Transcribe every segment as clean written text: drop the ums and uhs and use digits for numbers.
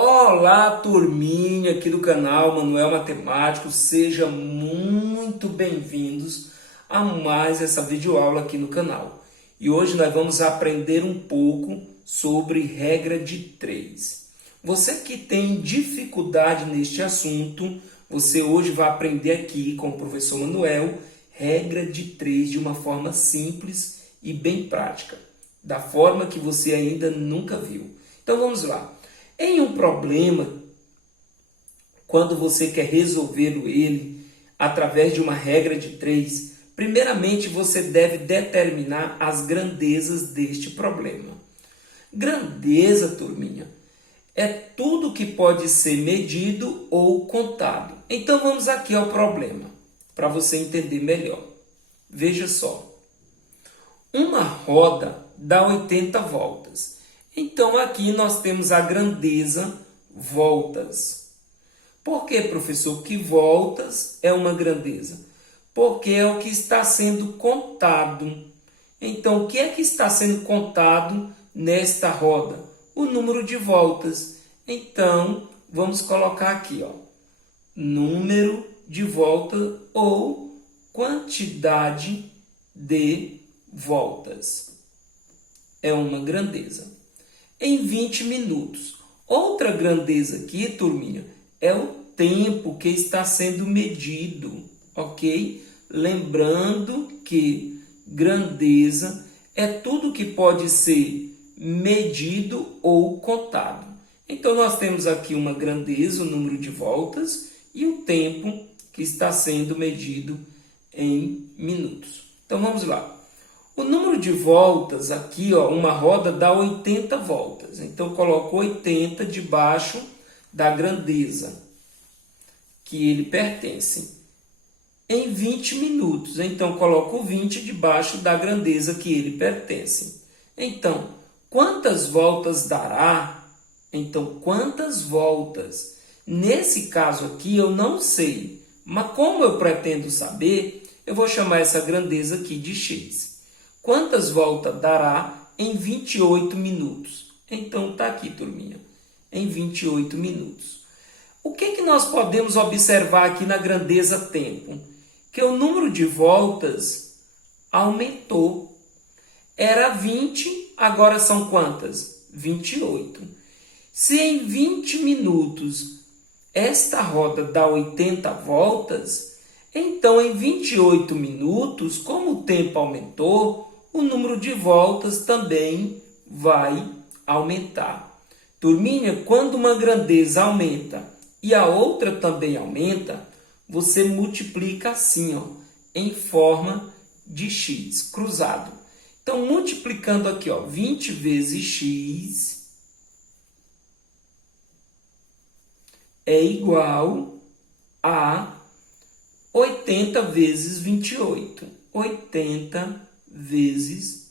Olá, turminha aqui do canal Manuel Matemático, sejam muito bem-vindos a mais essa videoaula aqui no canal. E hoje nós vamos aprender um pouco sobre regra de 3. Você que tem dificuldade neste assunto, você hoje vai aprender aqui com o professor Manuel regra de 3 de uma forma simples e bem prática, da forma que você ainda nunca viu. Então vamos lá. Em um problema, quando você quer resolvê-lo ele através de uma regra de 3, primeiramente você deve determinar as grandezas deste problema. Grandeza, turminha, é tudo que pode ser medido ou contado. Então vamos aqui ao problema, para você entender melhor. Veja só, uma roda dá 80 voltas. Então, aqui nós temos a grandeza voltas. Por que, professor, que voltas é uma grandeza? Porque é o que está sendo contado. Então, o que é que está sendo contado nesta roda? O número de voltas. Então, vamos colocar aqui, ó, número de voltas ou quantidade de voltas. É uma grandeza. Em 20 minutos. Outra grandeza aqui, turminha, é o tempo que está sendo medido, ok? Lembrando que grandeza é tudo que pode ser medido ou contado. Então, nós temos aqui uma grandeza, o número de voltas, e o tempo que está sendo medido em minutos. Então, vamos lá. O número de voltas aqui, ó, uma roda dá 80 voltas. Então, eu coloco 80 debaixo da grandeza que ele pertence. Em 20 minutos. Então, eu coloco 20 debaixo da grandeza que ele pertence. Então, quantas voltas dará? Então, quantas voltas? Nesse caso aqui, eu não sei. Mas como eu pretendo saber, eu vou chamar essa grandeza aqui de x. Quantas voltas dará em 28 minutos? Então, está aqui, turminha, em 28 minutos. O que nós podemos observar aqui na grandeza tempo? Que o número de voltas aumentou. Era 20, agora são quantas? 28. Se em 20 minutos esta roda dá 80 voltas, então em 28 minutos, como o tempo aumentou, o número de voltas também vai aumentar. Turminha, quando uma grandeza aumenta e a outra também aumenta, você multiplica assim, ó, em forma de x cruzado. Então, multiplicando aqui, ó, 20 vezes x é igual a 80 vezes 28. 80 vezes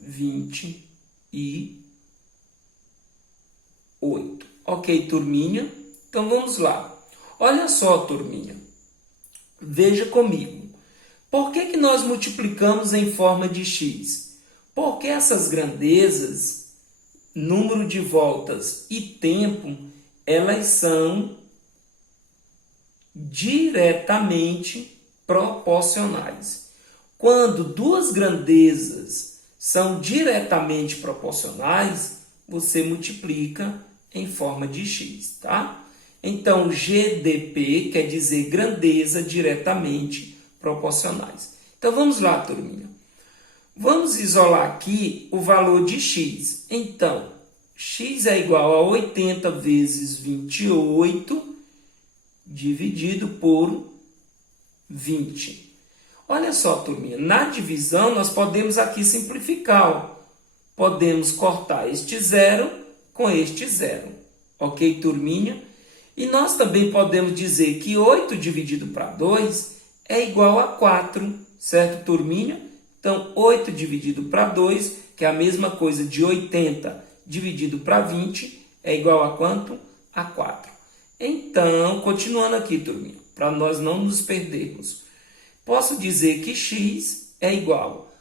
28. Ok, turminha? Então, vamos lá. Olha só, turminha. Veja comigo. Por que nós multiplicamos em forma de x? Porque essas grandezas, número de voltas e tempo, elas são diretamente proporcionais. Quando duas grandezas são diretamente proporcionais, você multiplica em forma de x, tá? Então, GDP quer dizer grandeza diretamente proporcionais. Então, vamos lá, turminha. Vamos isolar aqui o valor de x. Então, x é igual a 80 vezes 28 dividido por 20. Olha só, turminha, na divisão nós podemos aqui simplificar. Ó. Podemos cortar este zero com este zero. Ok, turminha? E nós também podemos dizer que 8 dividido para 2 é igual a 4, certo, turminha? Então, 8 dividido para 2, que é a mesma coisa de 80 dividido para 20, é igual a quanto? A 4. Então, continuando aqui, turminha, para nós não nos perdermos. Posso dizer que x é igual,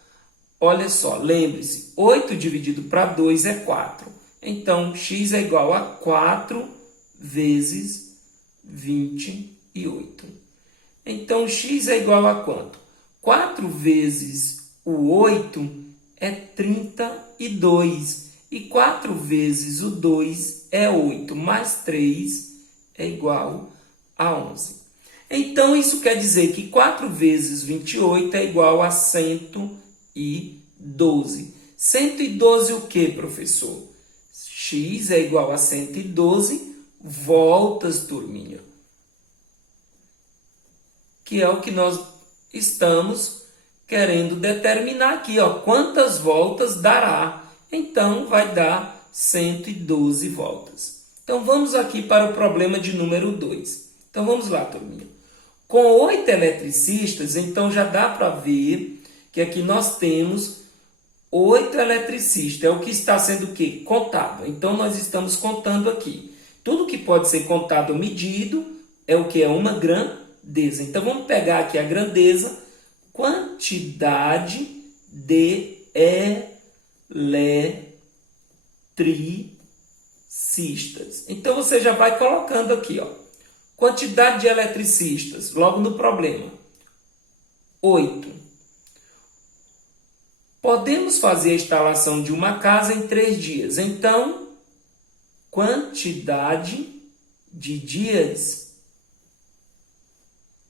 olha só, lembre-se, 8 dividido para 2 é 4. Então, x é igual a 4 vezes 28. Então, x é igual a quanto? 4 vezes o 8 é 32. E 4 vezes o 2 é 8. Mais 3 é igual a 11. Então, isso quer dizer que 4 vezes 28 é igual a 112. 112 o que, professor? X é igual a 112 voltas, turminha. Que é o que nós estamos querendo determinar aqui, ó. Quantas voltas dará? Então, vai dar 112 voltas. Então, vamos aqui para o problema de número 2. Então, vamos lá, turminha. Com 8 eletricistas, então já dá para ver que aqui nós temos 8 eletricistas. É o que está sendo o quê? Contado. Então, nós estamos contando aqui. Tudo que pode ser contado ou medido é o que? É uma grandeza. Então, vamos pegar aqui a grandeza. Quantidade de eletricistas. Então, você já vai colocando aqui, ó. Quantidade de eletricistas, logo no problema. 8. Podemos fazer a instalação de uma casa em 3 dias. Então, quantidade de dias,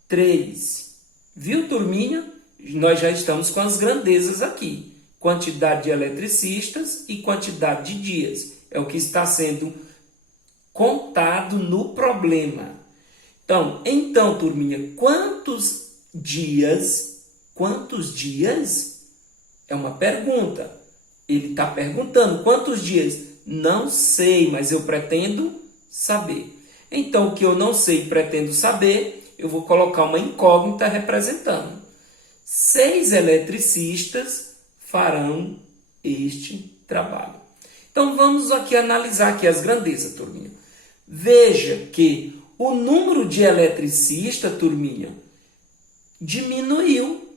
3. Viu, turminha? Nós já estamos com as grandezas aqui. Quantidade de eletricistas e quantidade de dias. É o que está sendo contado no problema. Então, turminha, quantos dias? Quantos dias? É uma pergunta. Ele está perguntando quantos dias? Não sei, mas eu pretendo saber. Então, o que eu não sei e pretendo saber, eu vou colocar uma incógnita representando. 6 eletricistas farão este trabalho. Então, vamos aqui analisar aqui as grandezas, turminha. Veja que o número de eletricistas, turminha, diminuiu.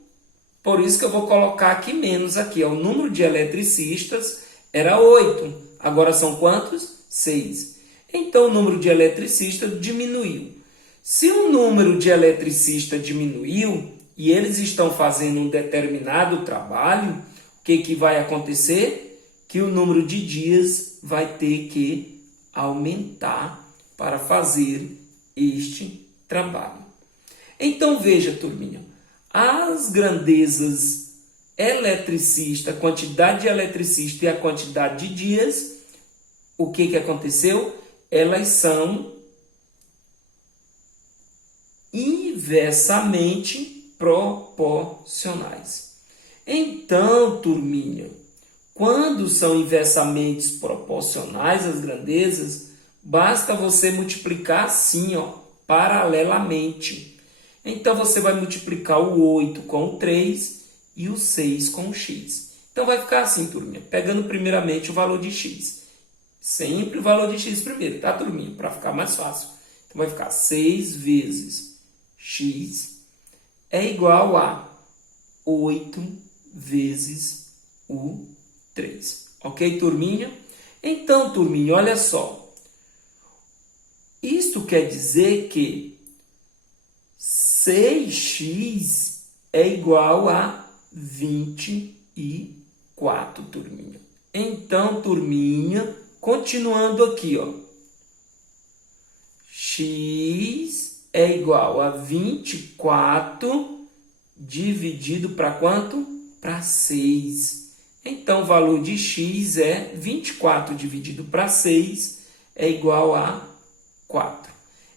Por isso que eu vou colocar aqui menos aqui. O número de eletricistas era 8. Agora são quantos? 6. Então, o número de eletricistas diminuiu. Se o número de eletricistas diminuiu e eles estão fazendo um determinado trabalho, o que vai acontecer? Que o número de dias vai ter que aumentar para fazer este trabalho. Então, veja, turminha, as grandezas eletricista, a quantidade de eletricista e a quantidade de dias, o que aconteceu? Elas são inversamente proporcionais. Então, turminha, quando são inversamente proporcionais as grandezas, basta você multiplicar assim, ó, paralelamente. Então, você vai multiplicar o 8 com o 3 e o 6 com o x. Então, vai ficar assim, turminha, pegando primeiramente o valor de x. Sempre o valor de x primeiro, tá, turminha? Para ficar mais fácil. Então, vai ficar 6 vezes x é igual a 8 vezes o 3. Ok, turminha? Então, turminha, olha só. Isto quer dizer que 6x é igual a 24, turminha. Então, turminha, continuando aqui, ó. X é igual a 24 dividido para quanto? Para 6. Então, o valor de x é 24 dividido para 6 é igual a 4.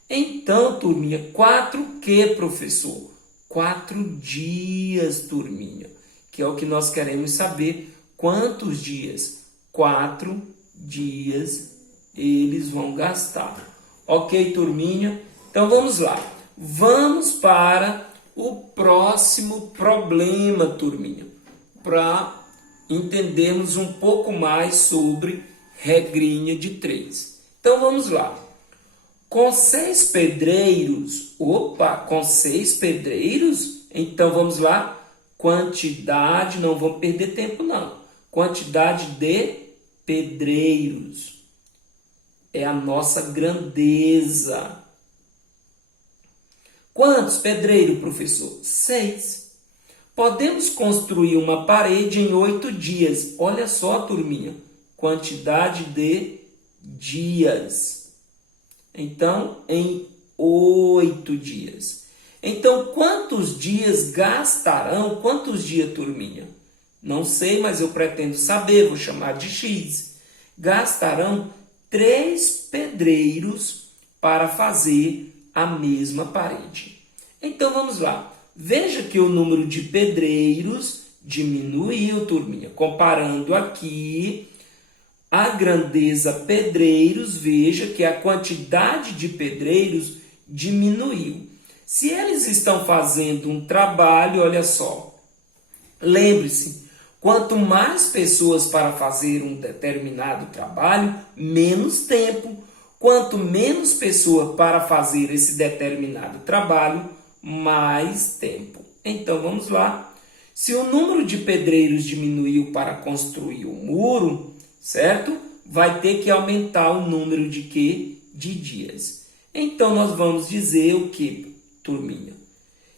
Então, turminha, 4 o que, professor? 4 dias, turminha. Que é o que nós queremos saber. Quantos dias? 4 dias eles vão gastar. Ok, turminha? Então, vamos lá. Vamos para o próximo problema, turminha. Para entendermos um pouco mais sobre regrinha de 3. Então, vamos lá. Com 6 pedreiros, com 6 pedreiros, então vamos lá, quantidade, não vamos perder tempo não, quantidade de pedreiros. é a nossa grandeza. Quantos, pedreiro, professor? 6. Podemos construir uma parede em 8 dias. Olha só, turminha, quantidade de dias. Então, em 8 dias. Então, quantos dias gastarão? Quantos dias, turminha? Não sei, mas eu pretendo saber, vou chamar de X. Gastarão 3 pedreiros para fazer a mesma parede. Então, vamos lá. Veja que o número de pedreiros diminuiu, turminha. Comparando aqui a grandeza pedreiros, veja que a quantidade de pedreiros diminuiu. Se eles estão fazendo um trabalho, olha só, lembre-se, quanto mais pessoas para fazer um determinado trabalho, menos tempo. Quanto menos pessoas para fazer esse determinado trabalho, mais tempo. Então, vamos lá. Se o número de pedreiros diminuiu para construir o muro, certo? Vai ter que aumentar o número de quê? De dias. Então, nós vamos dizer o que, turminha?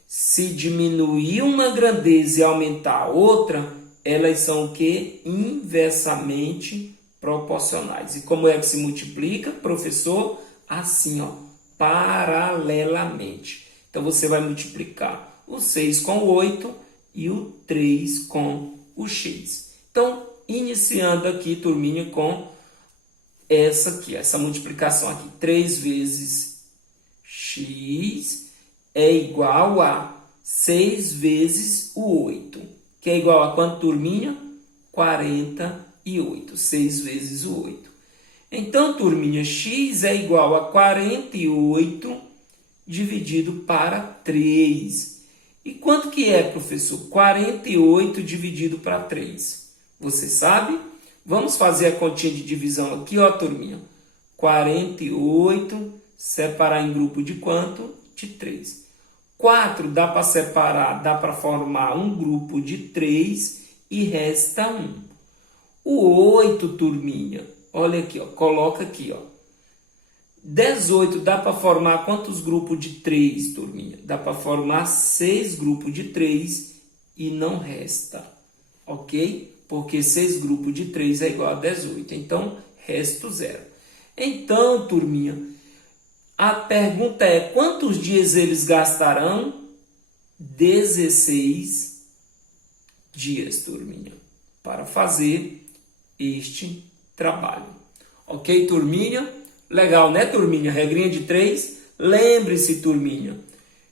Se diminuir uma grandeza e aumentar a outra, elas são o quê? Inversamente proporcionais. E como é que se multiplica, professor? Assim, ó, paralelamente. Então, você vai multiplicar o 6 com o 8 e o 3 com o x. Então, iniciando aqui, turminha, com essa aqui, essa multiplicação aqui. 3 vezes x é igual a 6 vezes o 8. Que é igual a quanto, turminha? 48. 6 vezes o 8. Então, turminha, x é igual a 48 dividido para 3. E quanto que é, professor? 48 dividido para 3. Você sabe? Vamos fazer a continha de divisão aqui, ó, turminha. 48, separar em grupo de quanto? De 3. 4 dá para separar, dá para formar um grupo de 3 e resta 1. O 8, turminha, olha aqui, ó, coloca aqui, ó. 18 dá para formar quantos grupos de 3, turminha? Dá para formar 6 grupos de 3 e não resta, ok? Porque 6 grupos de 3 é igual a 18, então resta 0. Então, turminha, a pergunta é, quantos dias eles gastarão? 16 dias, turminha, para fazer este trabalho. Ok, turminha? Legal, né, turminha? Regrinha de 3. Lembre-se, turminha.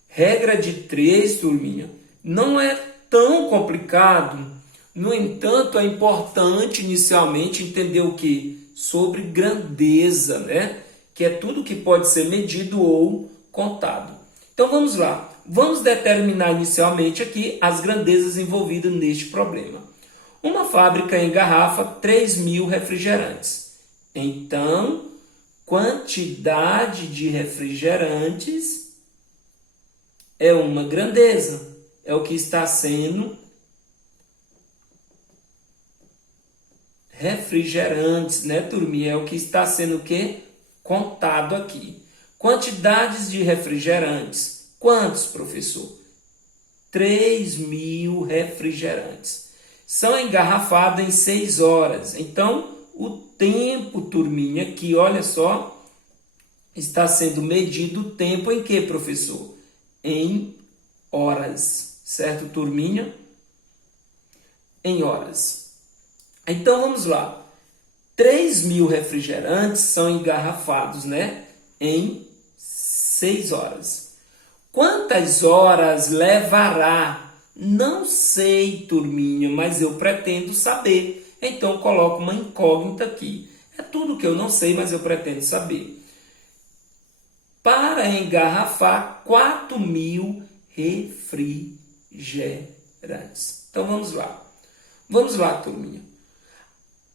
Regra de 3, turminha, não é tão complicado. No entanto, é importante inicialmente entender o quê? Sobre grandeza, né? Que é tudo que pode ser medido ou contado. Então, vamos lá. Vamos determinar inicialmente aqui as grandezas envolvidas neste problema. Uma fábrica engarrafa 3.000 refrigerantes. Então, quantidade de refrigerantes é uma grandeza. É o que está sendo refrigerantes, né, turminha? É o que está sendo o quê? Contado aqui. Quantidades de refrigerantes. Quantos, professor? 3.000 refrigerantes. São engarrafados em 6 horas. Então, o tempo, turminha, aqui, olha só, está sendo medido o tempo em que, professor? Em horas. Certo, turminha? Em horas. Então, vamos lá. 3.000 refrigerantes são engarrafados, né? Em 6 horas. Quantas horas levará? Não sei, turminha, mas eu pretendo saber. Então, coloco uma incógnita aqui. É tudo que eu não sei, mas eu pretendo saber. Para engarrafar 4.000 refrigerantes. Então, vamos lá. Vamos lá, turminha.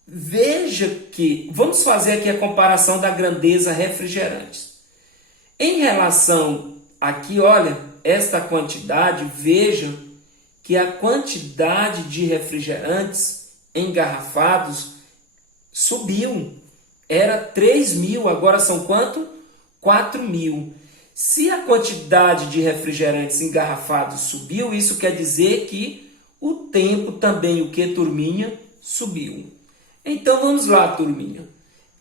Veja que... Vamos fazer aqui a comparação da grandeza refrigerantes. Em relação aqui, olha, esta quantidade, veja que a quantidade de refrigerantes engarrafados subiu. Era 3.000, agora são quanto? 4.000. Se a quantidade de refrigerantes engarrafados subiu, isso quer dizer que o tempo também, o que, turminha? Subiu. Então vamos lá, turminha.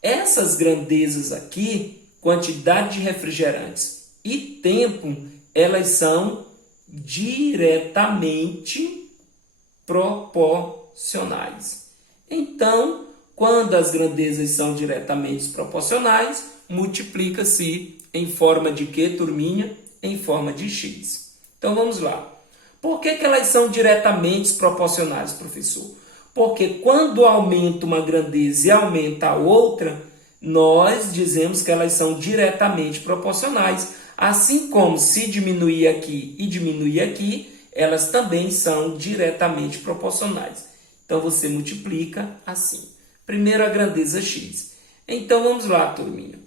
Essas grandezas aqui, quantidade de refrigerantes e tempo, elas são diretamente proporcionais. Então, quando as grandezas são diretamente proporcionais, multiplica-se em forma de quê, turminha? Em forma de x. Então vamos lá. Por que elas são diretamente proporcionais, professor? Porque quando aumenta uma grandeza e aumenta a outra, nós dizemos que elas são diretamente proporcionais. Assim como se diminuir aqui e diminuir aqui, elas também são diretamente proporcionais. Então você multiplica assim. Primeiro a grandeza x. Então vamos lá, turminha.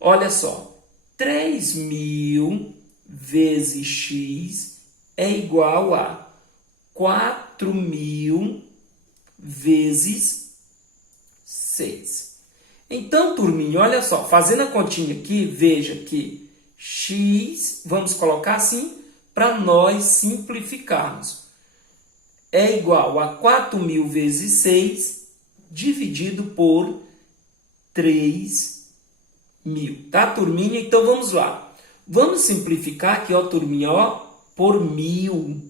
Olha só. 3.000 vezes x é igual a 4.000 vezes 6. Então, turminha, olha só. Fazendo a continha aqui, veja que x, vamos colocar assim, para nós simplificarmos. É igual a 4.000 vezes 6 dividido por 3.000, tá, turminha? Então, vamos lá. Vamos simplificar aqui, ó, turminha, ó, por 1.000,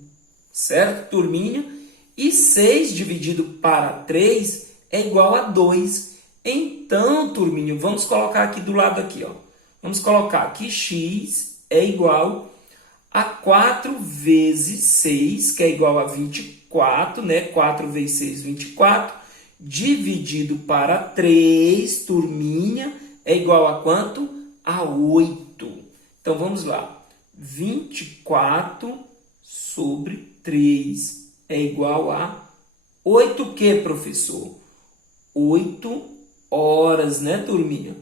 certo, turminha? E 6 dividido para 3 é igual a 2. Então, turminha, vamos colocar aqui do lado aqui, ó. Vamos colocar que x é igual a 4 vezes 6, que é igual a 24, né? 4 vezes 6, 24, dividido para 3, turminha, é igual a quanto? A 8. Então, vamos lá. 24 sobre 3 é igual a 8 o quê, professor? 8 horas, né, turminha?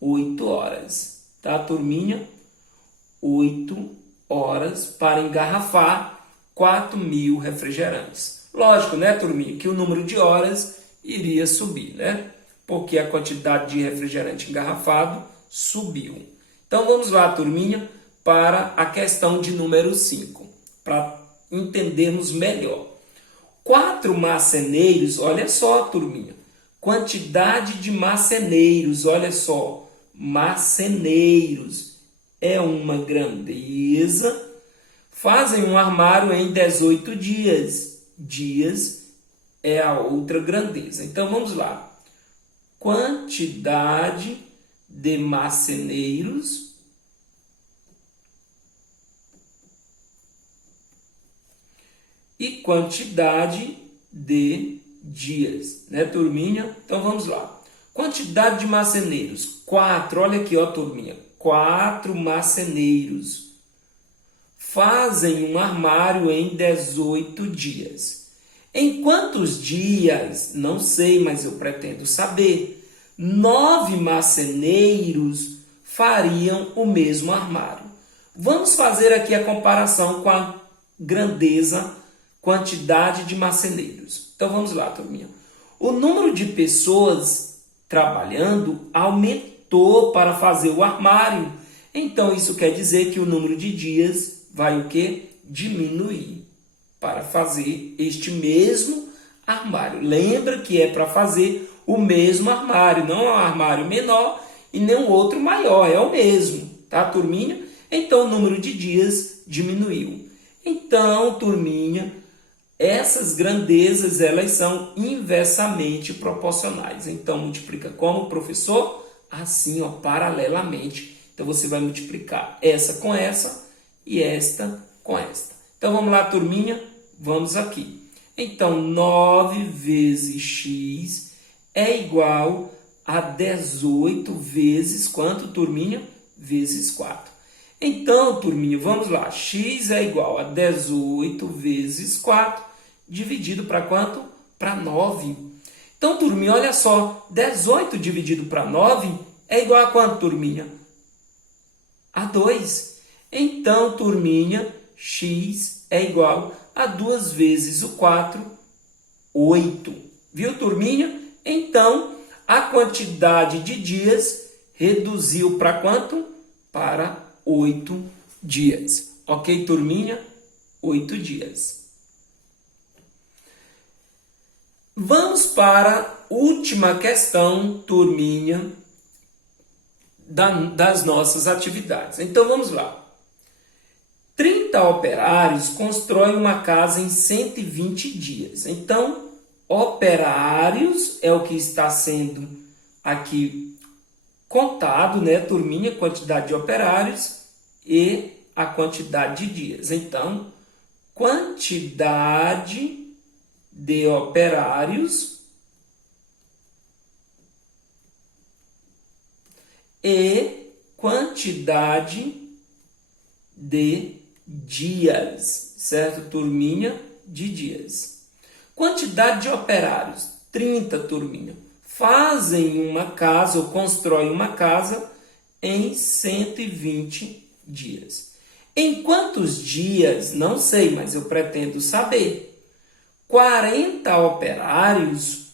8 horas, tá, turminha? 8 horas para engarrafar 4.000 refrigerantes. Lógico, né, turminha, que o número de horas iria subir, né? Porque a quantidade de refrigerante engarrafado subiu. Então, vamos lá, turminha, para a questão de número 5, para entendermos melhor. 4 marceneiros, olha só, turminha, quantidade de marceneiros, olha só, marceneiros é uma grandeza, fazem um armário em 18 dias. Dias é a outra grandeza. Então, vamos lá. Quantidade de marceneiros e quantidade de dias, né, turminha? Então, vamos lá. Quantidade de marceneiros, 4. Olha aqui, ó, turminha. 4 marceneiros fazem um armário em 18 dias. Em quantos dias? Não sei, mas eu pretendo saber. 9 marceneiros fariam o mesmo armário. Vamos fazer aqui a comparação com a grandeza, quantidade de marceneiros. Então, vamos lá, turminha. O número de pessoas trabalhando aumentou para fazer o armário. Então, isso quer dizer que o número de dias vai o quê? Diminuir para fazer este mesmo armário. Lembra que é para fazer o mesmo armário, não é um armário menor e nem um outro maior, é o mesmo, tá, turminha? Então, o número de dias diminuiu. Então, turminha, essas grandezas, elas são inversamente proporcionais. Então, multiplica como, professor? Assim, ó, paralelamente. Então, você vai multiplicar essa com essa e esta com esta. Então, vamos lá, turminha? Vamos aqui. Então, 9 vezes x é igual a 18 vezes quanto, turminha? Vezes 4. Então, turminha, vamos lá. X é igual a 18 vezes 4, dividido para quanto? Para 9. Então, turminha, olha só. 18 dividido para 9 é igual a quanto, turminha? A 2. Então, turminha, x é igual a 2 vezes o 4, 8. Viu, turminha? Então, A quantidade de dias reduziu para quanto? Para 8 dias. Ok, turminha? 8 dias. Vamos para a última questão, turminha, das nossas atividades. Então vamos lá. 30 operários constroem uma casa em 120 dias. Então, operários é o que está sendo aqui contado, né, turminha? Quantidade de operários e a quantidade de dias. Então, quantidade de operários e quantidade de dias, certo, turminha? De dias. Quantidade de operários, 30, turminha. Fazem uma casa ou constroem uma casa em 120 dias. Em quantos dias? Não sei, mas eu pretendo saber. 40 operários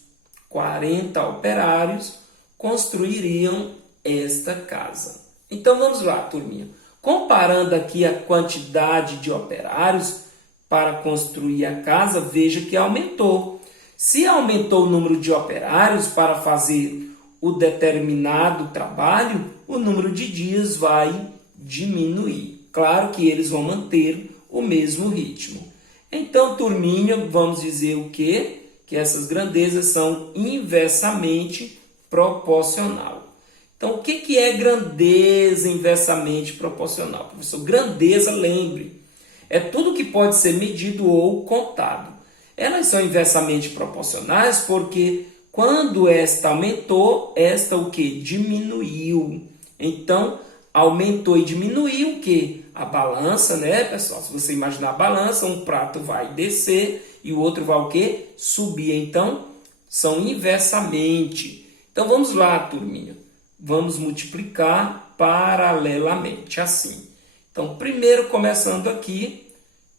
construiriam esta casa. Então vamos lá, turminha. Comparando aqui a quantidade de operários para construir a casa, veja que aumentou. Se aumentou o número de operários para fazer o determinado trabalho, o número de dias vai diminuir. Claro que eles vão manter o mesmo ritmo. Então, turminha, vamos dizer o quê? Que essas grandezas são inversamente proporcional. Então, o que é grandeza inversamente proporcional? Professor, grandeza, lembre, é tudo que pode ser medido ou contado. Elas são inversamente proporcionais porque quando esta aumentou, esta o que? Diminuiu. Então, aumentou e diminuiu o que? A balança, né, pessoal? Se você imaginar a balança, um prato vai descer e o outro vai o quê? Subir. Então, são inversamente. Então, vamos lá, turminha. Vamos multiplicar paralelamente, assim. Então, primeiro, começando aqui,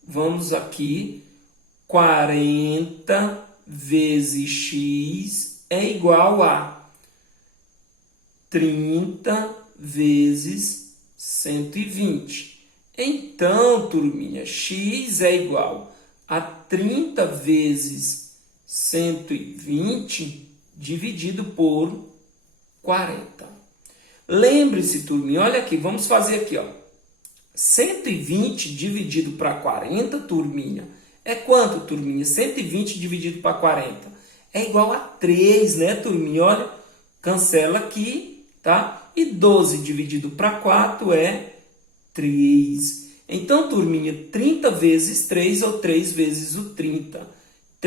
vamos aqui, 40 vezes x é igual a 30 vezes 120. Então, turminha, x é igual a 30 vezes 120 dividido por 40. Lembre-se, turminha, olha aqui, vamos fazer aqui, ó. 120 dividido para 40, turminha, é quanto, turminha? 120 dividido para 40 é igual a 3, né, turminha? Olha, cancela aqui, tá? E 12 dividido para 4 é 3. Então, turminha, 30 vezes 3 ou 3 vezes o 30.